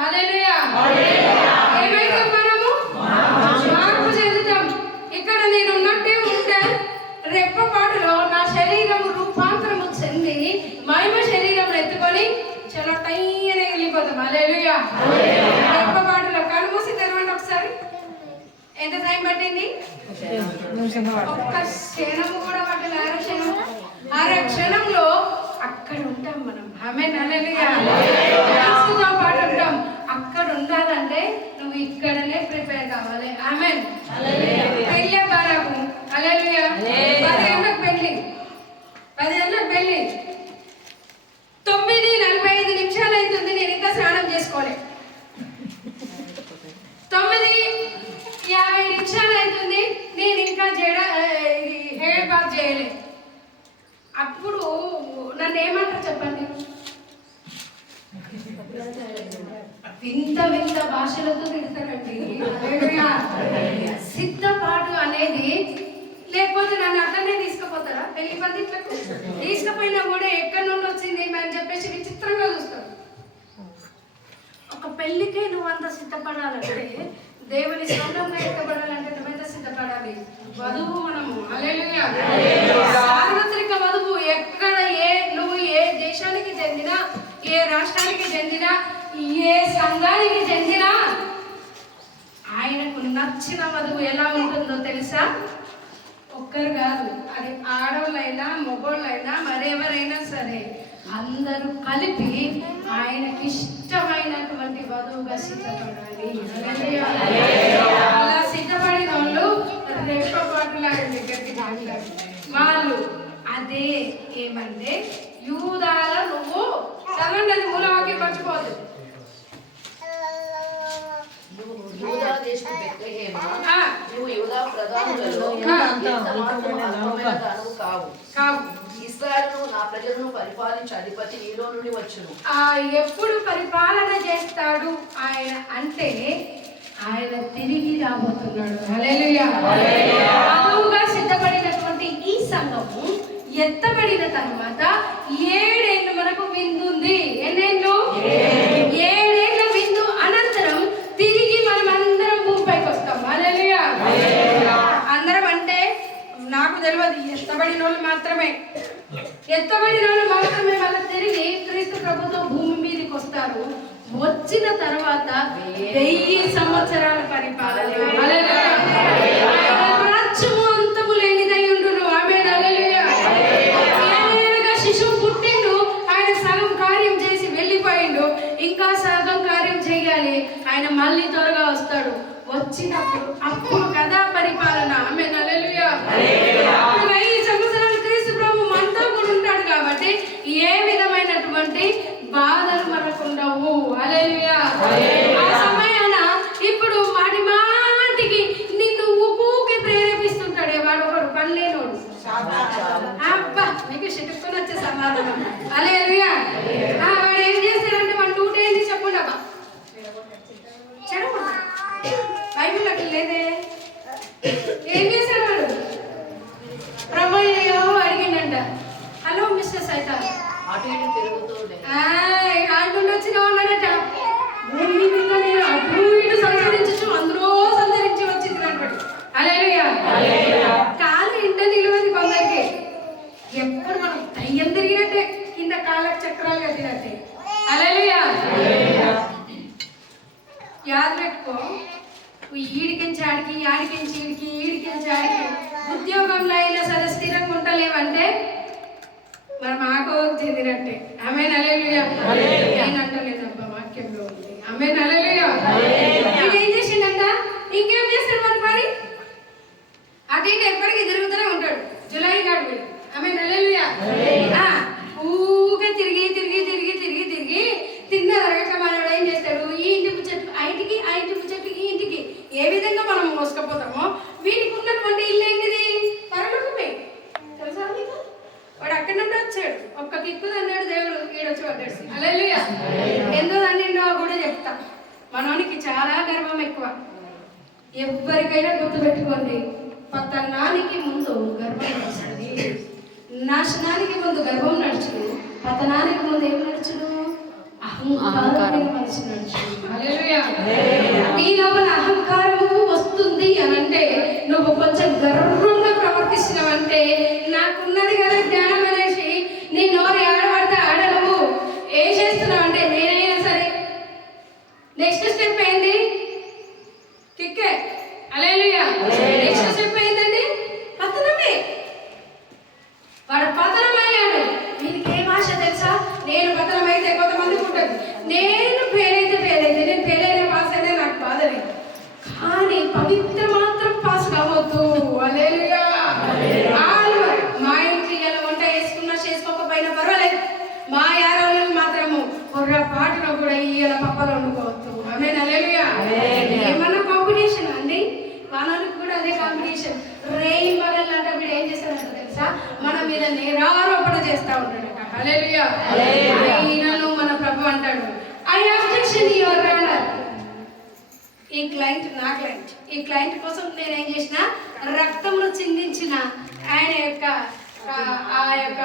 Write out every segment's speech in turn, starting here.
హల్లెలూయా. ఏమైతే మనము? మార్పు చెందుతాం. ఇక్కడ నేను ఉన్నట్టే ఉంటే రెప్పపాటులో నా శరీరము రూపాంతరము చెంది మహిమ శరీరం ఎత్తుకొని చాలా టైనే వెళ్ళిపోతాం. హల్లెలూయా. రెప్పపాటులో కళ్ళు మూసి తెరవండి ఒకసారి. ఎంత టైం పట్టింది? ఒక్క క్షణము కూడా పట్టదు అర క్షణం. అర క్షణంలో అక్కడ ఉంటాం మనం. ఆమె నలలుగా పాటు అక్కడ ఉండాలంటే నువ్వు ఇక్కడనే ప్రిపేర్ కావాలి. ఆమె పెళ్ళే బారాకు. అలలుగా పది గంటలకు పెళ్ళి. పది గంటలకు పెళ్ళి. తొమ్మిది నలభై ఐదు నిమిషాలు అవుతుంది నేను ఇంకా స్నానం చేసుకోలే. తొమ్మిది యాభై నిమిషాలు అవుతుంది నేను ఇంకా జడ హెయిర్ బాత్ చేయలే. అప్పుడు నన్ను ఏమంటారు చెప్పండి? వింత వింత భాషలతో తిడతారండి హల్లెలూయా. సిద్ధపాటు అనేది లేకపోతే నన్ను అట్లనే తీసుకుపోతారా? పెళ్ళి పందిట్లకు? తీసుకుపోయినా కూడా ఎక్కడి నుండి వచ్చింది అని చెప్పేసి విచిత్రంగా చూస్తారు. ఒక పెళ్ళికే నువ్వు అంత సిద్ధపడాలంటే దేవుని సొంతంగా ఎక్కబడాలంటే నువ్వెంత సిద్ధపడాలి? వధువు మనము. హల్లెలూయా. సార్వత్రిక వధువు ఎక్కడ ఏ నువ్వు ఏ దేశానికి చెందినా ఏ రాష్ట్రానికి చెందినా ఏ చెందిన చెందినా ఆయనకు నచ్చిన వధువు ఎలా ఉంటుందో తెలుసా? ఒక్కరు కాదు అది ఆడవాళ్ళైనా మగవాళ్ళైనా మరెవరైనా సరే అందరూ కలిపి ఆయనకి ఇష్టమైనటువంటి వధువుగా సిద్ధపడాలి. అలా సిద్ధపడిన వాళ్ళు రెప్పపాటులాగండి గట్టిగా వాళ్ళు అదే ఏమంటే యూదాల నువ్వు చదవండి అది మూలవాక్యం మర్చిపోదు యూదా దేశపు బెత్లెహేమా, ఆ, నీవు యూదా ప్రధానులలో ఆ. ఎంత మాత్రము అల్పమైన దానవు కావు కావు ఇస్రాయలును నా ప్రజలను పరిపాలించే అధిపతి నీలో నుండి వచ్చును. ఆ ఎప్పుడు పరిపాలన చేస్తాడు ఆయన అంటే ఆయన తిరిగి రాబోతున్నాడు. సిద్ధపడినటువంటి ఈ సంఘము ఎత్తబడిన తర్వాత ఏడేళ్ళు మనకు విందుంది. ఎన్నేళ్ళు తెలియదు. ఎత్తబడిన వాళ్ళు మాత్రమే. ఎత్తబడిన వాళ్ళు మాత్రమే మళ్ళీ తిరిగి క్రీస్తు ప్రభుత్వం భూమి మీదకి వస్తారు. వచ్చిన తర్వాత వెయ్యి సంవత్సరాల పరిపాలన హల్లెలూయా. ఆయన రాజ్యము అంతము లేనిదై ఉండును ఆమె ఏడేళ్ళుగా శిశువు పుట్టిండు ఆయన సగం కార్యం చేసి వెళ్ళిపోయిండు ఇంకా సగం కార్యం చేయాలి ఆయన మళ్ళీ త్వరగా వస్తాడు వచ్చినప్పుడు అప్పుడు కదా పరిపాలన ఆమె నలలుయా వెయ్యి సంవత్సరాలు క్రీస్తు ప్రభు మనతో కూడా ఉంటాడు కాబట్టి ఏ విధమైనటువంటి బాధలు మనకు ఉండవు హల్లెలూయా ఆ సమయాన ఇప్పుడు మాటి మాటికి నిన్ను ఊపూకి ప్రేరేపిస్తుంటాడే వాడు ఒకడు పనిలేనోడు అబ్బా నీకు చిటుక్కుని వచ్చే సమాధానం హల్లెలూయా ఆ, వాడు ఏం చేస్తాడంటే మన డ్యూటీ ఏంటి చెప్పండి. బైబిల్ అట్లా లేదే. ఏం చేశాడు వాడు? ప్రభు అయ్యో అడిగిండంట. హలో మిస్టర్ సైతా అటు ఇటు తిరుగుతుండే ఆంటుండి వచ్చిన ఉన్నాడట భూమి మీద నేను అటు ఇటు సంచరించచ్చు అందులో సంచరించి వచ్చింది అనమాట అలేలుయా. ఎప్పుడు మనం దయ్యం తిరిగినట్టే కింద కాళ్ళకు చక్రాలు కట్టినట్టే. అలేలుయా. యాద పెట్టుకో. ఈడికించి ఆడికి ఆడికించి ఈడికి ఈడికించి ఆడికి. ఉద్యోగంలో అయినా సరే స్థిరంగా ఉండలేవంటే మరి మాకు చెందినట్టే. ఆమె నలేలుయా నేను అంటలేదబ్బా వాక్యంలో ఉంది. ఆమె నలేలుయా ఏం చేసిండంట? ఇంకేం చేస్తాడు మరి పని అటు ఇటు ఎప్పటికీ తిరుగుతూనే ఉంటాడు జులై గాడు వీడు. ఆమె నలేలుయా ఊకే తిరిగి తిరిగి తిరిగి తిరిగి తిరిగి తిన్న తరగట్ల మనోడు ఏం చేస్తాడు ఈ ఇంటి ముచ్చట్లు ఆ ఇంటికి ఆ ఇంటి ముచ్చట్లు ఈ ఇంటికి ఏ విధంగా మనం మోసుకపోతామో వీటికి ఉన్నటువంటి ఇల్లు ఏంటిది? పరలోకమే. తెలుసా మీకు? వాడు అక్కడి నుండి వచ్చాడు. ఒక్క కిక్కు అన్నాడు దేవుడు ఈడొచ్చి పడ్డాడు అలెలుయా ఎంతో అన్నిండో కూడా చెప్తా. మనోనికి చాలా గర్వం ఎక్కువ. ఎవరికైనా గుర్తుపెట్టుకోండి పతనానికి ముందు గర్భం నడుస్తుంది. నాశనానికి ముందు గర్భం నడుచుడు పతనానికి ముందు ఏం నడుచుడు అహంకారం. నీ లోపల అహంకారము వస్తుంది అని అంటే నువ్వు ఆయనను మన ప్రభు అంటాడు. ఐ అబ్జెక్షన్ యువర్ ఆనర్ ఈ క్లయింట్ నా క్లయింట్ ఈ క్లయింట్ కోసం నేను ఏం చేసిన? రక్తమును చిందించిన. ఆయన యొక్క ఆ- యొక్క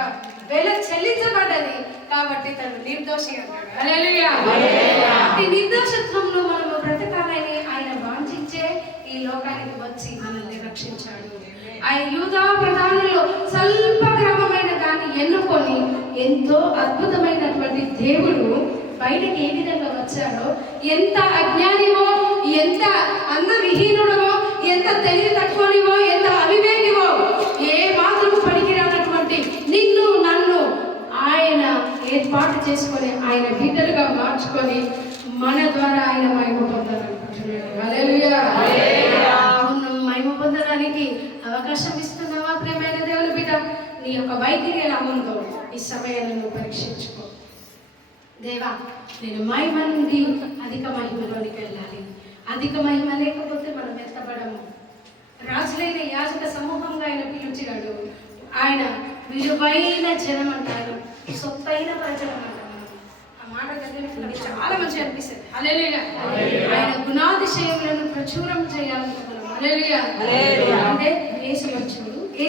వెల చెల్లించబడ్డది. కాబట్టి తను నిర్దోషి అంటాడు. నిర్దోషత్వంలో మనము బ్రతకాలని ఆయన వాంఛించే ఈ లోకానికి వచ్చి మనల్ని రక్షించాడు. ఆయన యూదా ప్రధానంలో స్వల్ప గ్రామమైన దాన్ని ఎన్నుకొని ఎంతో అద్భుతమైనటువంటి దేవుడు బయటకి ఏ విధంగా వచ్చాడో ఎంత అజ్ఞానివో ఎంత అందవిహీనుడవో ఎంత తెలివి తక్కువనివో ఎంత అవివేకివో ఏ మాత్రం పనికిరానటువంటి నిన్ను నన్ను ఆయన ఏర్పాటు చేసుకొని ఆయన బిడ్డలుగా మార్చుకొని మన ద్వారా ఆయన మహిమ వైఖరి ఎలా ఉందో ఈ సమయాన్ని నువ్వు పరీక్షించుకో. దేవా నేను మహిమ నుండి అధిక మహిమలోనికి వెళ్ళాలి. అధిక మహిమ లేకపోతే మనం ఎత్తబడము రాజులైన యాజక సమూహంగా ఆయన పిలిచినాడు. ఆయన విలువైన జనం అంటారు. సొత్తైన ప్రజలం అంటారు. ఆ మాట దగ్గరికి నాకు చాలా మంచిగా అనిపిస్తుంది. హల్లెలూయా. ఆయన గుణాతిశయములను ప్రచురం చేయాలనుకున్నాం హల్లెలూయా. అంటే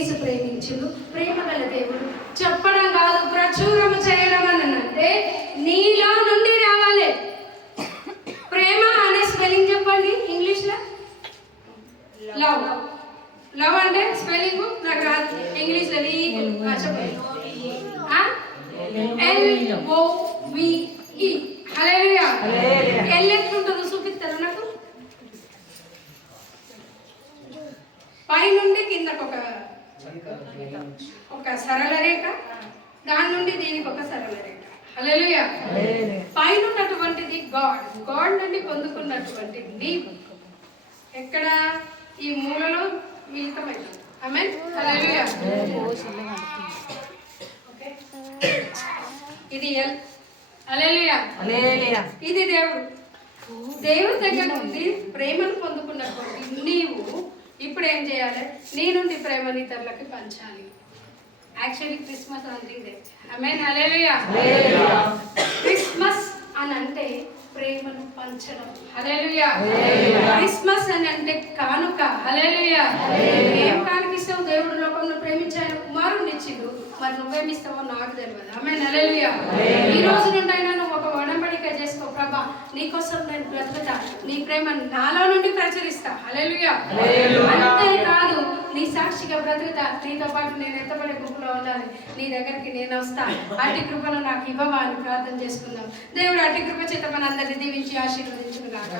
యేసు ప్రేమించుడు ప్రేమ గల దేవుడు. చెప్పడం కాదు ప్రచురం చేయడం అని అంటే నీలో నుండి రావాలి. ప్రేమ అనే స్పెల్లింగ్ చెప్పండి ఇంగ్లీష్లో లవ్. లవ్ అంటే స్పెల్లింగ్? నాకు రాదు. ఇంగ్లీష్లో వీక్ చెప్పండి. ఎల్ ఓ వి ఈ హల్లెలూయా ఎల్ ఎట్లుంటుందో చూపిస్తారా నాకు పైనుండి కిందకు ఒక ఒక సరళ రేఖ దాని నుండి దీనికి ఒక సరళ రేఖ హల్లెలూయా పైన ఉన్నటువంటిది గాడ్ గాడ్ నుండి పొందుకున్నటువంటి నీవు. ఎక్కడ? ఈ మూలలో మిళితమైంది ఇది ఎల్ హల్లెలూయా ఇది దేవుడు. దేవుడి దగ్గర నుండి ప్రేమను పొందుకున్నటువంటి నీవు ఇప్పుడు ఏం చేయాలి? నీ నుండి ప్రేమని ఇతరులకి పంచాలి. యాక్చువల్లీ క్రిస్మస్ అంటే ఇదే హల్లెలూయా క్రిస్మస్ అని అంటే ప్రేమను పంచడం. హల్లెలూయా క్రిస్మస్ అని అంటే కానుక. హల్లెలూయా ఏం కానుకిస్తావు దేవుడు లోకంలో ప్రేమించి ఆయన కుమారుని ఇచ్చిండు. మరి నువ్వేమిస్తావో నాకు తెలియదు ఆమె హల్లెలూయా ఈ రోజు నుండి అయినా నువ్వు ఒక వడంబడిక చేసుకో ప్రభా నీకోసం నేను బ్రతుకుతా. నీ ప్రేమ నాలో నుండి ప్రచురిస్తా. అంతే కాదు నీ సాక్షిగా బ్రతుకుతా. నీతో పాటు నేను ఎత్తబడే గుంపులో ఉండాలి. నీ దగ్గరికి నేను వస్తా. అట్టి కృపను నాకు ఇవ్వవా అని ప్రార్థన చేసుకుందాం. దేవుడు అట్టి కృప చేత మనందరినీ దీవించి ఆశీర్వదించును గాక